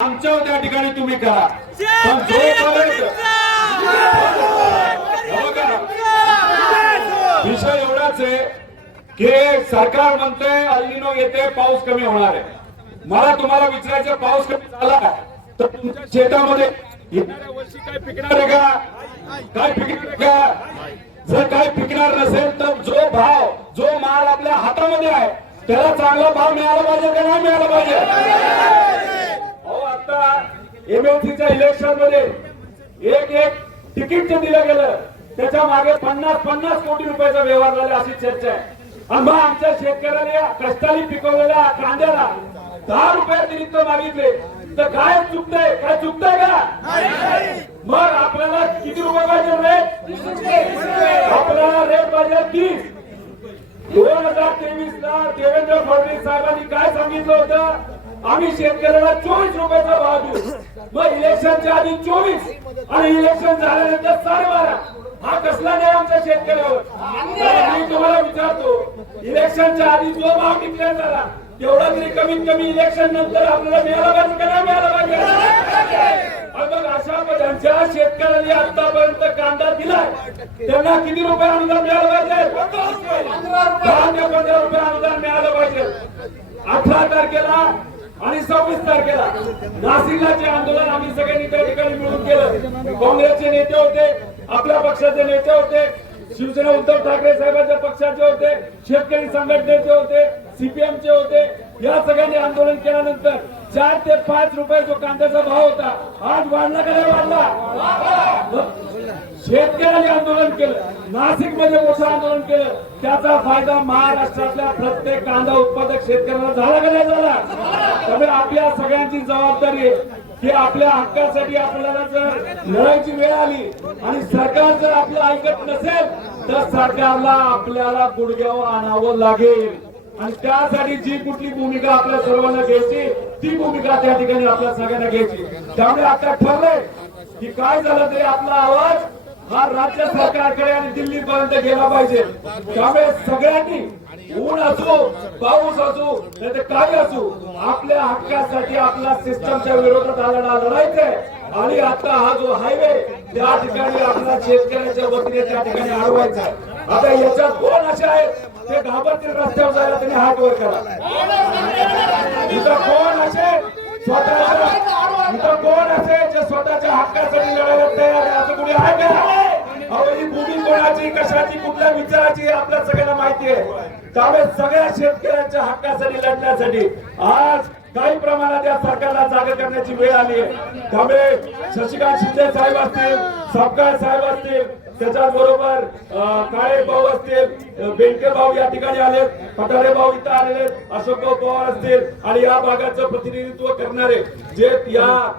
आमच्या त्या ठिकाणी तुम्ही करा पण जोपर्यंत विषय एवढाच आहे की सरकार म्हणते अल्निनो येते पाऊस कमी होणार आहे। मला तुम्हाला विचारायचं पाऊस कमी झाला तर तुमच्या शेतामध्ये येणाऱ्या वर्षी काय पिकणार आहे का? काय पिकणार का? जर काय पिकणार नसेल तर जो भाव जो माल आपल्या हातामध्ये आहे त्याला चांगला भाव मिळाला पाहिजे का नाही मिळाला पाहिजे? अहो आता एमएलसीच्या इलेक्शन मध्ये एक तिकीट दिलं गेलं त्याच्या मागे 50 कोटी रुपयाचा व्यवहार झाला अशी चर्चा आहे। आणि मग आमच्या शेतकऱ्याला कष्टाने पिकवलेल्या कांद्याला 10 रुपये अतिरिक्त मागितले तर काय चुकतंय? काय चुकतंय का? मग आपल्याला किती रुपये पाहिजे रेट? आपल्याला रेट पाहिजे 30। 2023 ला देवेंद्र फडणवीस साहेबांनी काय सांगितलं होतं? आम्ही शेतकऱ्याला 24 रुपयाचा भाव देऊ। मग इलेक्शनच्या आधी 24 आणि इलेक्शन झाल्यानंतर 12.5। हा कसला नाही आमच्या शेतकऱ्यावर? मी तुम्हाला विचारतो इलेक्शनच्या आधी जो भाव डिक्लेअर झाला तेवढा तरी कमीत कमी इलेक्शन नंतर आपल्याला मिळाला पाहिजे का नाही मिळाला पाहिजे? मग अशा ज्यांच्या शेतकऱ्यांनी आतापर्यंत कांदा दिलाय त्यांना किती रुपये अनुदान मिळालं पाहिजे? 10 ते 15 रुपये अनुदान मिळालं पाहिजे। 18 तारखेला आणि 26 तारखेला नाशिकला जे आंदोलन आम्ही सगळ्यांनी त्या ठिकाणी मिळून केलं, काँग्रेसचे नेते होते, आपल्या पक्षाचे नेते होते, शिवसेना उद्धव ठाकरे साहेबांच्या पक्षाचे होते, शेतकरी संघटनेचे होते, सीपीएमचे होते, या सगळ्यांनी आंदोलन केल्यानंतर 4 ते 5 रुपये जो कांद्याचा भाव होता आज वाढला का नाही वाढला? शेतकऱ्यांनी आंदोलन केलं, नाशिक मध्ये मोठं आंदोलन केलं, त्याचा फायदा महाराष्ट्रातल्या प्रत्येक कांदा उत्पादक शेतकऱ्यांना झाला का नाही झाला? त्यामुळे आपल्या सगळ्यांची जबाबदारी आहे की आपल्या हक्कासाठी आपल्याला जर लढायची वेळ आली आणि सरकार जर आपलं ऐकत नसेल तर सरकारला आपल्याला गुडघ्यावर आणावं लागेल। आणि त्यासाठी जी कुठली भूमिका आपल्या सर्वांना घ्यायची ती भूमिका त्या ठिकाणी आपल्या सगळ्यांना घ्यायची। त्यामुळे आता ठरलंय की काय झालं तरी आपला आवाज हा राज्य सरकारकडे आणि दिल्लीपर्यंत गेला पाहिजे। त्यामुळे सगळ्यांनी ऊन असो पाऊस असो नाही तर काही असो आपल्या हक्कासाठी आपल्या सिस्टमच्या विरोधात लढायचंय। आणि आता हा जो हायवे त्या ठिकाणी आपल्या शेतकऱ्याच्या वतीने त्या ठिकाणी अडवायचा आहे। आता याच्यात कोण असे आहेत ते घाबरतील रस्त्यावर जायला त्यांनी हात वर करा। इथं कोण असे जे स्वतःच्या हक्कासाठी लढायला तयार आहे असं कुणी आहे का? अहो ही भूमी कोणाची कशाची कुठल्या विचाराची आपल्या सगळ्यांना माहिती आहे। त्यामुळे सगळ्या शेतकऱ्यांच्या हक्कासाठी लढण्यासाठी आज काही प्रमाणात या सरकारला जागा करण्याची वेळ आली आहे। त्यामुळे शशिकांत शिंदे साहेब असतील, सपकाळ साहेब असतील, त्याच्याबरोबर काळे भाऊ असतील, बेंके भाऊ या ठिकाणी आले, पठारे भाऊ इथं आलेले, अशोक भाऊ पवार असतील आणि या भागाचं प्रतिनिधित्व करणारे जे या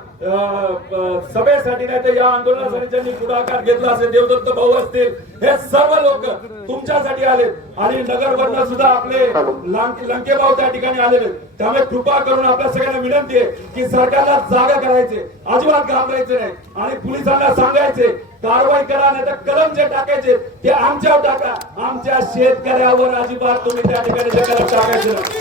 सभेसाठी नाही तर या आंदोलनासाठी ज्यांनी पुढाकार घेतला असेल, देवदत्त भाऊ असतील, हे सर्व लोक तुमच्यासाठी आले आणि नगरवरनं सुद्धा आपले लंके भाऊ त्या ठिकाणी आलेले। त्यामुळे कृपा करून आपल्या सगळ्यांना विनंती आहे की सरकारला जागा करायचे, अजिबात घाबरायचे नाही आणि पोलिसांना सांगायचे कारवाई करा नाही तर कलम जे टाकायचे ते आमच्यावर टाका, आमच्या शेतकऱ्यावर अजिबात तुम्ही त्या ठिकाणी कलम टाकायचे नाही।